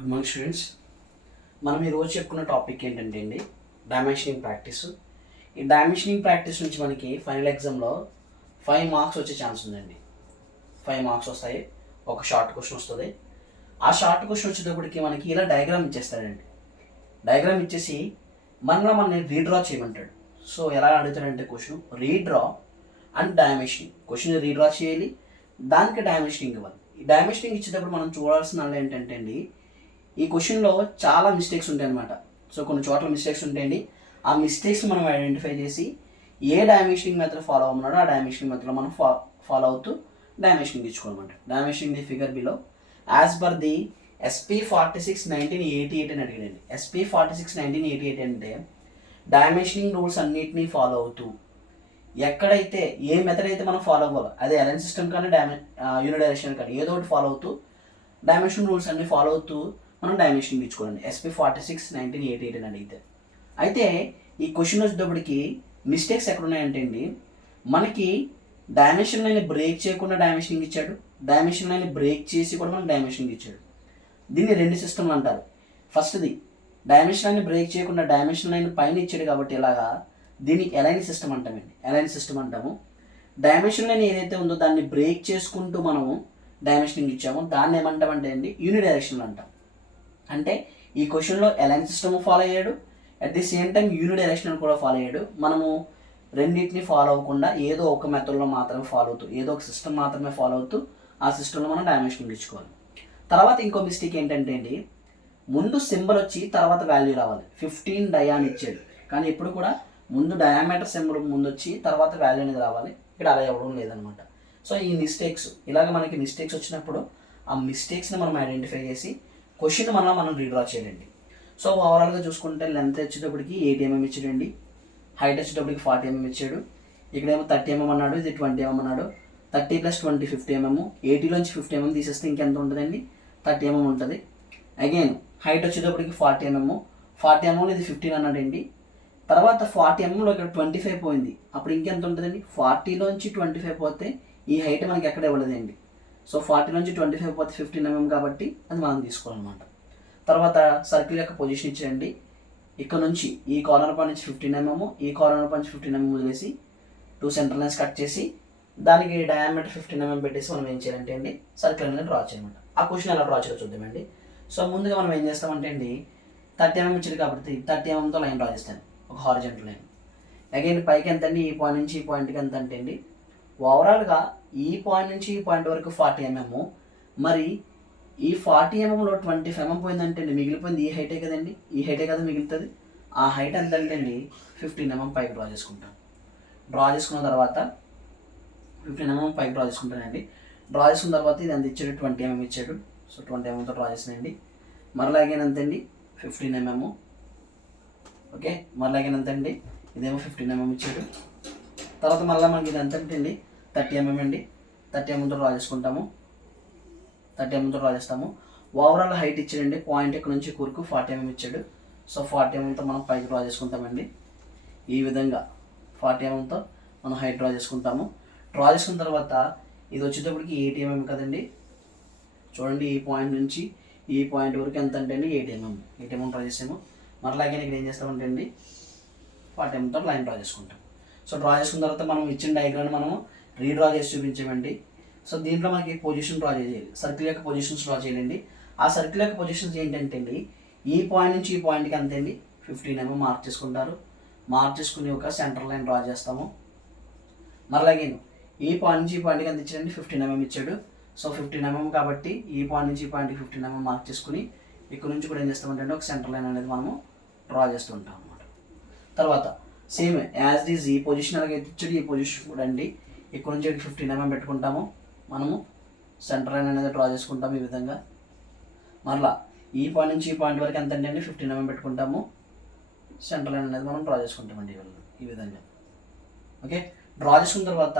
Good morning students. మనం ఈరోజు చెప్పుకున్న టాపిక్ ఏంటంటే అండి డైమెన్షనింగ్ ప్రాక్టీస్. ఈ డైమెన్షనింగ్ ప్రాక్టీస్ నుంచి మనకి ఫైనల్ ఎగ్జామ్లో 5 మార్క్స్ వచ్చే ఛాన్స్ ఉందండి. 5 మార్క్స్ వస్తాయి. ఒక షార్ట్ క్వశ్చన్ వస్తుంది. ఆ షార్ట్ క్వశ్చన్ వచ్చేటప్పటికి మనకి ఇలా డయాగ్రామ్ ఇచ్చేస్తాడండి. డయాగ్రామ్ ఇచ్చేసి మనల్ని రీడ్రా చేయమంటాడు. సో ఎలా అడుగుతాడంటే question redraw and dimensioning. Question redraw చేయాలి, దానికి డైమెన్షనింగ్ ఇవ్వాలి. ఈ డైమెన్షనింగ్ ఇచ్చేటప్పుడు మనం చూడాల్సిన ఏంటంటే అండి, ఈ క్వశ్చన్లో చాలా మిస్టేక్స్ ఉంటాయి అన్నమాట. సో కొన్ని చోట్ల మిస్టేక్స్ ఉంటాయండి. ఆ మిస్టేక్స్ మనం ఐడెంటిఫై చేసి ఏ డైమెన్షనింగ్ మెథడ్ ఫాలో అవ్వమన్నాడో ఆ డైమెన్షనింగ్ మెథడ్లో మనం ఫాలో అవుతూ డైమెన్షనింగ్ ఇచ్చుకోనమాట. Dimensioning the figure below as per the SP 46/1988 అని అడిగాడండి. SP 46/1988 అంటే డైమెన్షనింగ్ రూల్స్ అన్నిటినీ ఫాలో అవుతూ ఎక్కడైతే ఏ మెథడ్ అయితే మనం ఫాలో అవ్వాలో, అదే అలైన్ సిస్టమ్ కానీ యూనిడైరెక్షన్ కానీ ఏదో ఒకటి ఫాలో అవుతూ డైమెన్షన్ రూల్స్ అన్ని ఫాలో అవుతూ మనం డైమెన్షనింగ్ ఇచ్చుకోండి. SP 46/1988 అని అడిగితే అయితే ఈ క్వశ్చన్ వచ్చేటప్పటికి మిస్టేక్స్ ఎక్కడ ఉన్నాయంటే అండి, మనకి డైమెన్షన్ లైన్ బ్రేక్ చేయకుండా డైమెన్షనింగ్ ఇచ్చాడు, డైమెన్షన్ లైన్ బ్రేక్ చేసి కూడా మనకి డైమెన్షనింగ్ ఇచ్చాడు. దీన్ని 2 సిస్టమ్లు అంటారు. ఫస్ట్ది డైమెన్షన్ లైన్ బ్రేక్ చేయకుండా డైమెన్షన్ లైన్ పైన ఇచ్చాడు కాబట్టి ఇలాగా దీన్ని అలైన్ సిస్టమ్ అంటామండి. అలైన్ సిస్టమ్ అంటాము. డైమెన్షన్ లైన్ ఏదైతే ఉందో దాన్ని బ్రేక్ చేసుకుంటూ మనము డైమెన్షనింగ్ ఇచ్చాము, దాన్ని ఏమంటామంటే అండి యూనిడైరెక్షనల్ అంటాం. అంటే ఈ క్వశ్చన్లో అలైన్ సిస్టమ్ ఫాలో అయ్యాడు, at the same time unidirectional కూడా ఫాలో అయ్యాడు. మనము రెండింటిని ఫాలో అవ్వకుండా ఏదో ఒక మెథడ్లో మాత్రమే ఫాలో అవుతూ, ఏదో ఒక సిస్టమ్ మాత్రమే ఫాలో అవుతూ ఆ సిస్టంలో మనం డైమెన్షనింగ్ ఇచ్చుకోవాలి. తర్వాత ఇంకో మిస్టేక్ ఏంటంటే అండి, ముందు సింబల్ వచ్చి తర్వాత వాల్యూ రావాలి. 15 డయా అని ఇచ్చాడు, కానీ ఇప్పుడు కూడా ముందు డయామీటర్ సింబల్ ముందు వచ్చి తర్వాత వాల్యూ అనేది రావాలి. ఇక్కడ అలా ఇవ్వడం లేదనమాట. సో ఈ మిస్టేక్స్ ఇలాగ మనకి మిస్టేక్స్ వచ్చినప్పుడు ఆ మిస్టేక్స్ని మనం ఐడెంటిఫై చేసి క్వశ్చన్ మనం రీడ్రా చేయాలండి. సో ఓవరాల్గా చూసుకుంటే లెంత్ వచ్చేటప్పటికి 80 mm ఇచ్చాడండి, హైట్ వచ్చేటప్పటికి 40 mm ఇచ్చాడు. ఇక్కడేమో 30 mm అన్నాడు, ఇది 20 mm అన్నాడు. 30 + 20 50 mm. 80లోంచి 50 mm తీసేస్తే ఇంకెంత ఉంటుందండి, 30 mm ఉంటుంది. అగైన్ హైట్ వచ్చేటప్పటికి 40 mm. 40 mm ఇది 15 అన్నాడండి. తర్వాత 40 mm ఇక్కడ 25 పోయింది, అప్పుడు ఇంకెంత ఉంటుందండి, 40లోంచి 25 పోతే ఈ హైట్ మనకి ఎక్కడ ఇవ్వలేదండి. సో 40లోంచి 25 పోతే 15 mm కాబట్టి అది మనం తీసుకోవాలన్నమాట. తర్వాత సర్కిల్ యొక్క పొజిషన్ ఇచ్చేయండి. ఇక్కడ నుంచి ఈ కార్నర్ పాయింట్ నుంచి 15 mm, ఈ కార్నర్ పాయింట్ నుంచి 15 mm వదిలేసి 2 సెంటర్ లైన్స్ కట్ చేసి దానికి డయామీటర్ 15 mm పెట్టేసి మనం ఏం చేయాలంటే అండి సర్కిల్ అనేది డ్రా చేయమంట. ఆ క్వశ్చన్ ఎలా డ్రా చేయాలో చూద్దామండి. సో ముందుగా మనం ఏం చేస్తామంటే అండి 30 mm ఇచ్చింది కాబట్టి 30 mmతో లైన్ డ్రా చేస్తాను, ఒక హారిజంటల్ లైన్. అగైన్ పైకి ఎంత అండి, ఈ పాయింట్ నుంచి ఈ పాయింట్కి ఎంత అంటే అండి, ఓవరాల్గా ఈ పాయింట్ నుంచి ఈ పాయింట్ వరకు 40 mm. మరి ఈ 40 mmలో 25 mm పోయిందంటే అండి మిగిలిపోయింది ఈ హైటే కదండి, ఈ హైటే కదా మిగులుతుంది. ఆ హైట్ ఎంత అంటే అండి 15 mm పైకి డ్రా చేసుకుంటాను. డ్రా చేసుకున్న తర్వాత 15 mm పైకి డ్రా చేసుకుంటానండి. డ్రా చేసుకున్న తర్వాత ఇది ఎంత ఇచ్చాడు, 20 mm ఇచ్చాడు. సో 20 mmతో డ్రా చేసానండి. మరలా అగైన్ ఎంత అండి 15 mm. ఓకే, మరలా అగైన్ ఎంత అండి, ఇదేమో 15 mm ఇచ్చాడు. తర్వాత మళ్ళీ మనకి ఇది ఎంత అంటే అండి 30 mm అండి. 30 mmతో డ్రా చేసుకుంటాము, 30 mmతో డ్రా చేస్తాము. ఓవరాల్ హైట్ ఇచ్చాడండి, పాయింట్ ఇక్కడ నుంచి కూరకు 40 mm ఇచ్చాడు. సో 40 mmతో మనం పైకి డ్రా చేసుకుంటామండి. ఈ విధంగా 40 mmతో మనం హైట్ డ్రా చేసుకుంటాము. డ్రా చేసుకున్న తర్వాత ఇది వచ్చేటప్పటికి 80 mm కదండి. చూడండి ఈ పాయింట్ నుంచి ఈ పాయింట్ వరకు ఎంత అంటే అండి 80 mm. 80 mm డ్రా చేసాము. మరలాగే ఇక్కడ ఏం చేస్తామంటే అండి 40 mmతో లైన్ డ్రా చేసుకుంటాం. సో డ్రా చేసుకున్న తర్వాత మనం ఇచ్చిన డయాగ్రామ్ మనము రీడ్రా చేసి చూపించామండి. సో దీంట్లో మనకి పొజిషన్ డ్రా చేయాలి, సర్కిల్ యొక్క పొజిషన్స్ డ్రా చేయాలండి. ఆ సర్కిల్ యొక్క పొజిషన్స్ ఏంటంటే అండి ఈ పాయింట్ నుంచి ఈ పాయింట్కి అంతే అండి 15 mm మార్క్ చేసుకుంటారు. మార్క్ చేసుకుని ఒక సెంటర్ లైన్ డ్రా చేస్తాము. మరలాగే ఈ పాయింట్ నుంచి ఈ పాయింట్కి ఎంత ఇచ్చాడండి 15 mm ఇచ్చాడు. సో 15 mm కాబట్టి ఈ పాయింట్ నుంచి ఈ పాయింట్కి 15 mm మార్క్ చేసుకుని ఇక్కడ నుంచి కూడా ఏం చేస్తామంటే ఒక సెంటర్ లైన్ అనేది మనము డ్రా చేస్తూ ఉంటాం అన్నమాట. తర్వాత సేమ్ యాజ్ ఈజ్ ఈ పొజిషన్ అలాగైతే ఇచ్చాడు, ఈ పొజిషన్ కూడా అండి ఇక్కడ నుంచి 15 mm పెట్టుకుంటాము. మనము సెంటర్ లైన్ అనేది డ్రా చేసుకుంటాము ఈ విధంగా. మరలా ఈ పాయింట్ నుంచి ఈ పాయింట్ వరకు ఎంత అండి 15 mm పెట్టుకుంటాము. సెంటర్ లైన్ అనేది మనం డ్రా చేసుకుంటామండి ఈ విధంగా. ఓకే, డ్రా చేసుకున్న తర్వాత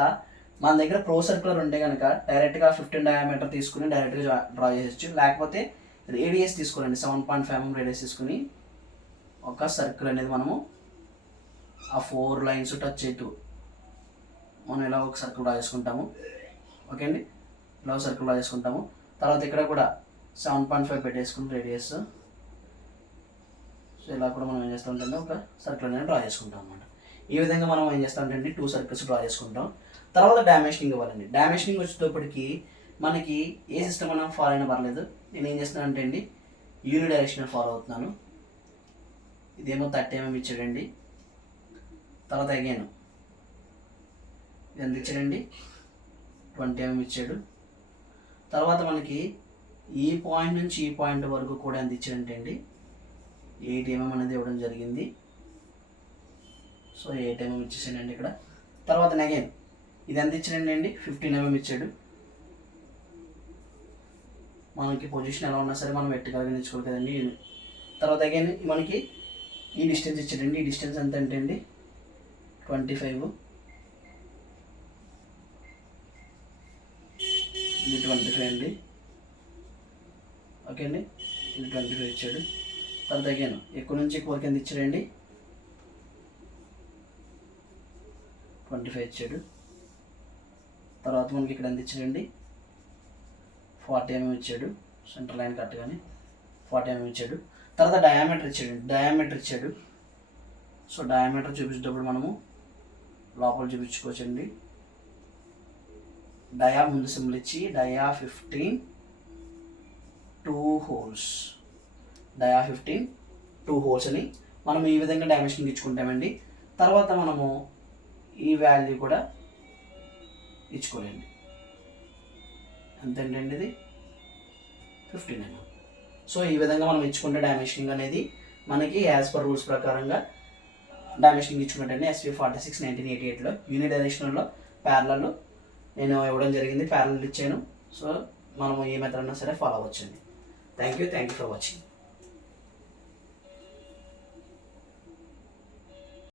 మన దగ్గర ప్రో సర్క్యులర్ ఉంటే కనుక డైరెక్ట్గా 15 డయామీటర్ తీసుకుని డైరెక్ట్గా డ్రా చేసేచ్చు. లేకపోతే రేడియస్ తీసుకోండి, 7.5 mm రేడియస్ తీసుకుని ఒక సర్కిల్ అనేది మనము ఆ 4 లైన్స్ టచ్ అవుతూ మనం ఇలా ఒక సర్కిల్ డ్రా చేసుకుంటాము. ఓకే అండి, ఇలా ఒక సర్కిల్ డ్రా చేసుకుంటాము. తర్వాత ఇక్కడ కూడా 7.5 పెట్టేసుకుని రేడియస్. సో ఇలా కూడా మనం ఏం చేస్తూ ఉంటే ఒక సర్కిల్ అనేది డ్రా చేసుకుంటాం అనమాట. ఈ విధంగా మనం ఏం చేస్తాం అంటే 2 సర్కిల్స్ డ్రా చేసుకుంటాం. తర్వాత డైమెన్షనింగ్ ఇవ్వాలండి. డైమెన్షనింగ్ వచ్చేటప్పటికి మనకి ఏ సిస్టమ్ అయినా ఫాలో అయినా పర్లేదు. నేను ఏం చేస్తున్నాను అంటే అండి యూని డైరెక్షన్ ఫాలో అవుతున్నాను. ఇదేమో 30 mm ఇచ్చాడండి. తర్వాత అగైన్ ఇది ఎంత ఇచ్చాడండి 20 mm ఇచ్చాడు. తర్వాత మనకి ఈ పాయింట్ నుంచి ఈ పాయింట్ వరకు కూడా ఎంత ఇచ్చాడంటే అండి 8 mm అనేది ఇవ్వడం జరిగింది. సో 8 mm ఇచ్చేసాడండి ఇక్కడ. తర్వాత అగైన్ ఇది ఎంత ఇచ్చాడండి అండి 15 mm ఇచ్చాడు. మనకి పొజిషన్ ఎలా ఉన్నా సరే మనం ఎట్టుకలుగా నేర్చుకోవాలి కదండి. తర్వాత అగైన్ మనకి ఈ డిస్టెన్స్ ఇచ్చాడండి. ఈ డిస్టెన్స్ ఎంత అంటే అండి 25. ఇది 25 అండి. ఓకే అండి, ఇది 25 ఇచ్చాడు. తర్వాత అగైన్ ఎక్కువ నుంచి ఎక్కువ వరకు ఎంత ఇచ్చాడండి 25 ఇచ్చాడు. తర్వాత మనకి ఇక్కడ ఎంత ఇచ్చాడండి 40 mm ఇచ్చాడు. సెంటర్ లైన్ కరెక్ట్గానే 40 mm ఇచ్చాడు. తర్వాత డయామీటర్ ఇచ్చాడు. సో డయామీటర్ చూపించేటప్పుడు మనము లోపల చూపించుకోవచ్చండి. డయా ముందు సింబల్ ఇచ్చి డయా 15 2 holes, డయా 15 2 holes అని మనం ఈ విధంగా డైమెన్షనింగ్ ఇచ్చుకుంటామండి. తర్వాత మనము ఈ వాల్యూ కూడా ఇచ్చుకోలేండి. ఎంతండి ఇది 15 mm. సో ఈ విధంగా మనం ఇచ్చుకుంటే డైమెన్షనింగ్ అనేది మనకి యాజ్ పర్ రూల్స్ ప్రకారంగా డైమెన్షనింగ్ ఇచ్చుకున్నట్టండి. SV 46 1988లో యూని డైరెక్షన్లో ప్యారలల్ నేను ఇవ్వడం జరిగింది. ప్యారలల్ ఇచ్చాను. సో మనము ఏ మెథడ్ అయినా సరే ఫాలో అవ్వచ్చండి. Thank you for watching.